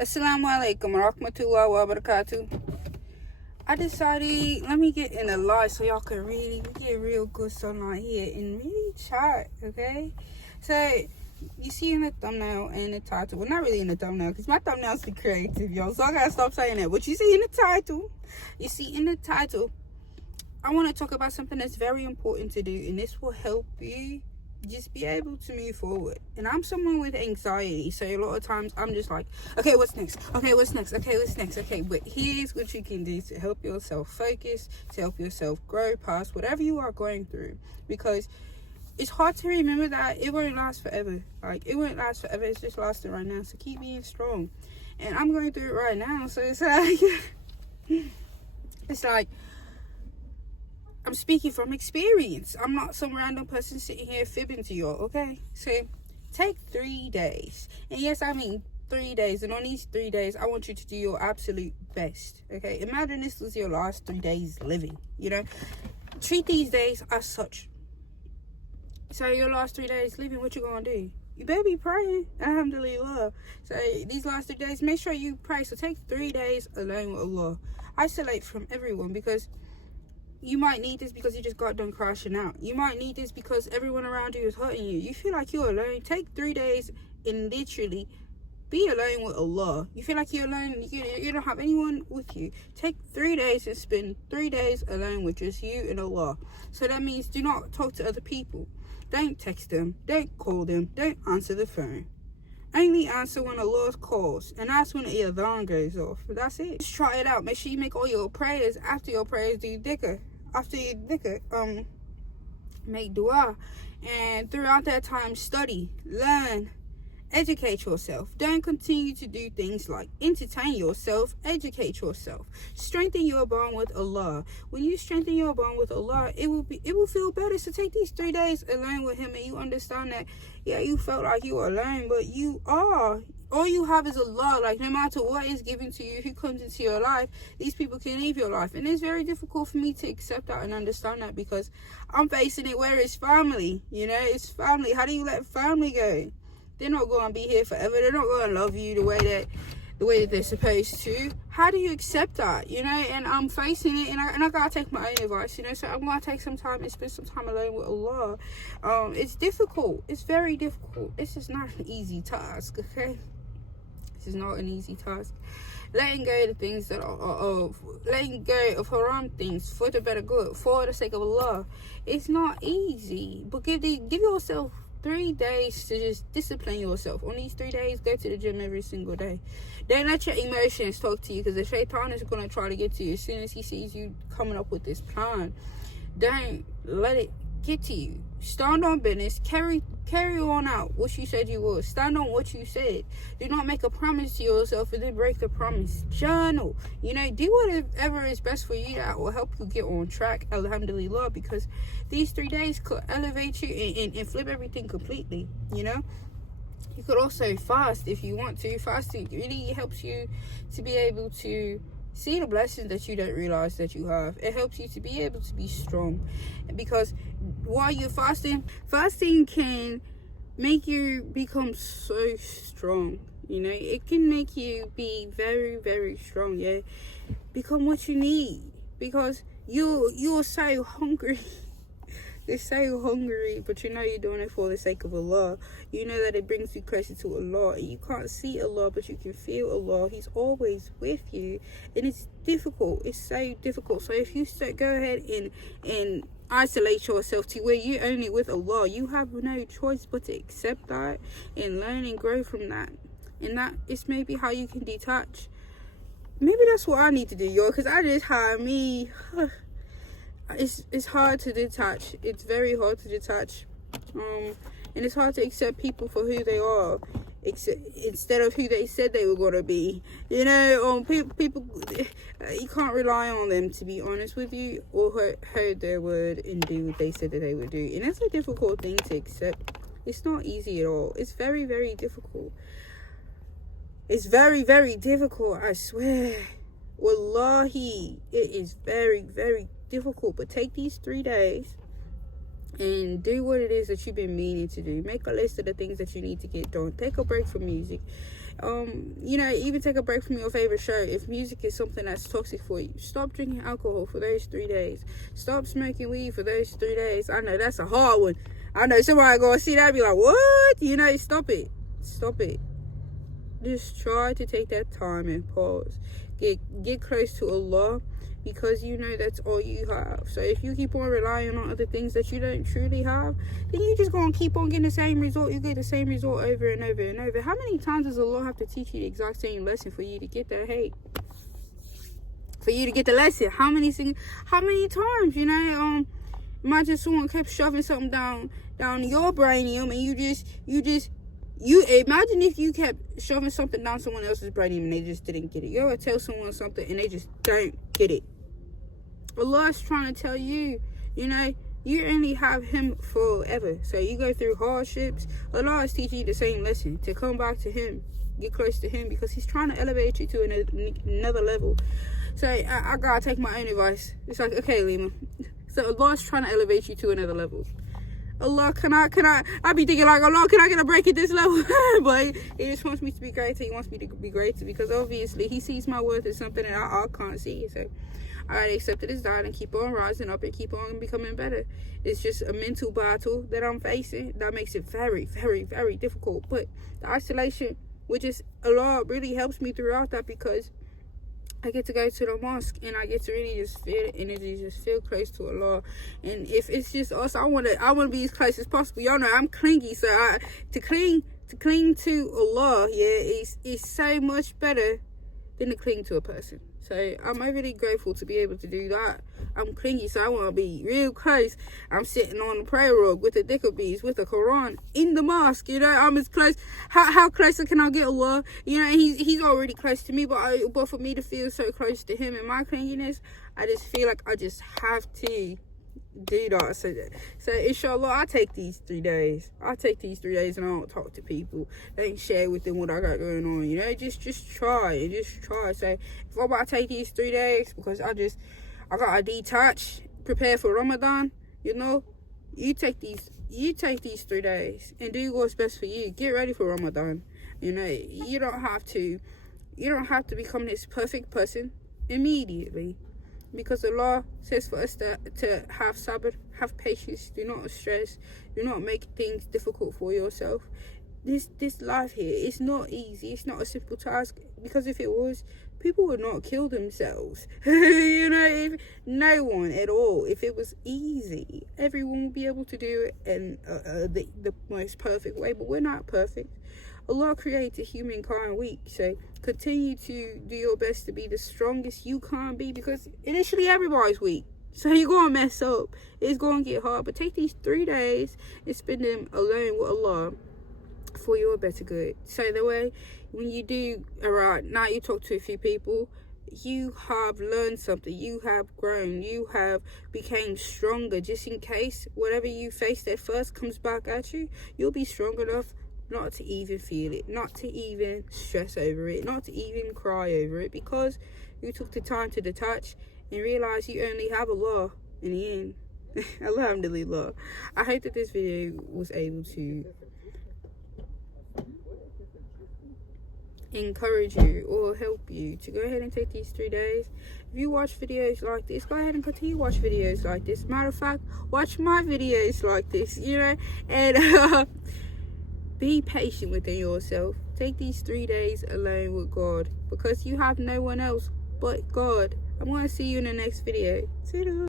Assalamu alaikum wa rahmatullahi wa barakatuh. I decided, let me get in the light so y'all can really get real good sunlight here and really chat, okay? So, you see in the thumbnail and the title, well, not really in the thumbnail, because my thumbnail's too creative, y'all, so I gotta stop saying that. But you see in the title, I want to talk about something that's very important to do, and this will help you just be able to move forward. And I'm someone with anxiety, so a lot of times I'm just like, okay, what's next? Okay, but here's what you can do to help yourself focus, to help yourself grow past whatever you are going through, because it's hard to remember that it won't last forever. It's just lasting right now. So keep being strong. And I'm going through it right now, so it's like I'm speaking from experience. I'm not some random person sitting here fibbing to y'all, okay? So take 3 days. And yes, I mean 3 days. And on these 3 days, I want you to do your absolute best, okay? Imagine this was your last 3 days living, Treat these days as such. So your last 3 days living, what you gonna do? You better be praying. Alhamdulillah. So these last 3 days, make sure you pray. So take 3 days alone with Allah. Isolate from everyone, because you might need this because you just got done crashing out. You might need this because everyone around you is hurting you. You feel like you're alone. Take 3 days and literally be alone with Allah. You feel like you're alone, you don't have anyone with you. Take 3 days and spend 3 days alone with just you and Allah. So that means do not talk to other people. Don't text them. Don't call them. Don't answer the phone. Only answer when Allah calls, and that's when the adhan goes off. That's it. Just try it out. Make sure you make all your prayers. After your prayers, do dhikr. After you dhikr, make dua. And throughout that time, study, learn, educate yourself. Don't continue to do things like entertain yourself. Educate yourself. Strengthen your bond with Allah. When you strengthen your bond with Allah, it will feel better. So take these 3 days alone with Him, and you understand that, yeah, you felt like you were alone, but you are. All you have is Allah. Like, no matter what is given to you, who comes into your life, these people can leave your life. And it's very difficult for me to accept that and understand that, because I'm facing it where it's family. It's family. How do you let family go? They're not going to be here forever. They're not going to love you the way that they're supposed to. How do you accept that? And I'm facing it, and I got to take my own advice, so I'm going to take some time and spend some time alone with Allah. It's difficult. It's very difficult. This is not an easy task, okay? This is not an easy task. Letting go of the things that are letting go of haram things for the better good, for the sake of Allah. It's not easy, but give yourself 3 days to just discipline yourself. On these 3 days, go to the gym every single day. Don't let your emotions talk to you, because the shaitan is going to try to get to you as soon as he sees you coming up with this plan. Don't let it get to you. Stand on business. Carry on out what you said you would. Stand on what you said. Do not make a promise to yourself and then break the promise. Journal. Do whatever is best for you that will help you get on track. Alhamdulillah, because these 3 days could elevate you and flip everything completely. You could also fast if you want to. Fasting really helps you to be able to see the blessings that you don't realize that you have. It helps you to be able to be strong, because while you're fasting can make you become so strong. It can make you be very, very strong. Yeah, become what you need, because you're so hungry. You're so hungry, but you're doing it for the sake of Allah. You know that it brings you closer to Allah. And you can't see Allah, but you can feel Allah. He's always with you. And it's difficult. It's so difficult. So if you go ahead and isolate yourself to where you're only with Allah, you have no choice but to accept that and learn and grow from that. And that is maybe how you can detach. Maybe that's what I need to do, y'all, because I just had me... It's hard to detach. It's very hard to detach, and it's hard to accept people for who they are, instead of who they said they were gonna be. People, you can't rely on them to be honest with you, or heard their word and do what they said that they would do. And that's a difficult thing to accept. It's not easy at all. It's very, very difficult. It's very, very difficult. I swear, wallahi, it is very, very difficult. But take these 3 days and do what it is that you've been meaning to do. Make a list of the things that you need to get done. Take a break from music. You know, even take a break from your favorite show. If music is something that's toxic for you, stop drinking alcohol for those 3 days. Stop smoking weed for those 3 days. I know that's a hard one. I know somebody gonna see that and be like, what? You know, stop it. Just try to take that time and pause. Get close to Allah, because you know that's all you have. So if you keep on relying on other things that you don't truly have, then you're just going to keep on getting the same result. You get the same result over and over and over. How many times does Allah have to teach you the exact same lesson for you to get that hate? For you to get the lesson? How many times, you know? Imagine someone kept shoving something down your brainium, and you imagine if you kept shoving something down someone else's brain and they just didn't get it. You ever tell someone something and they just don't get it? Allah is trying to tell you, you know, you only have Him forever. So you go through hardships. Allah is teaching you the same lesson, to come back to Him, get close to Him, because He's trying to elevate you to another level. So I gotta take my own advice. It's like, okay, Lima. So Allah is trying to elevate you to another level. Allah, can I be thinking like, Allah, can I get a break at this level? But He just wants me to be greater. He wants me to be greater, because obviously He sees my worth as something that I can't see. So I gotta accept it as that and keep on rising up and keep on becoming better. It's just a mental battle that I'm facing that makes it very, very, very difficult. But the isolation, which is Allah, really helps me throughout that, because I get to go to the mosque and I get to really just feel the energy, just feel close to Allah. And if it's just us, I wanna be as close as possible. Y'all know I'm clingy, so to cling to Allah, yeah, is so much better than to cling to a person. So I'm overly grateful to be able to do that. I'm clingy, so I want to be real close. I'm sitting on the prayer rug with the dhikr beads, with the Quran in the mosque. You know, I'm as close. How closer can I get Allah? You know, He's already close to me, but for me to feel so close to Him in my clinginess, I just feel like I just have to do that. So inshallah, I take these 3 days. I and I don't talk to people. I don't share with them what I got going on. You know, just try. So if I'm about to take these 3 days, because I gotta detach, prepare for Ramadan, you know, you take these 3 days and do what's best for you. Get ready for Ramadan. You know, you don't have to become this perfect person immediately, because Allah says for us to have sabr, have patience, do not stress, do not make things difficult for yourself. This life here, it's not easy. It's not a simple task, because if it was, people would not kill themselves. You know, if no one at all. If it was easy, everyone would be able to do it in the most perfect way. But we're not perfect. Allah created humankind weak, so continue to do your best to be the strongest you can be, because initially everybody's weak. So you're going to mess up. It's going to get hard. But take these 3 days and spend them alone with Allah for your better good. So the way when you do, alright, now you talk to a few people, you have learned something, you have grown, you have became stronger, just in case whatever you faced at first comes back at you, you'll be strong enough not to even feel it, not to even stress over it, not to even cry over it, because you took the time to detach and realize you only have Allah in the end. Alhamdulillah. I hope that this video was able to encourage you or help you to go ahead and take these 3 days. If you watch videos like this, go ahead and continue to watch videos like this. Matter of fact, watch my videos like this, you know, and be patient within yourself. Take these 3 days alone with God, because you have no one else but God. I'm going to see you in the next video. Toodaloo.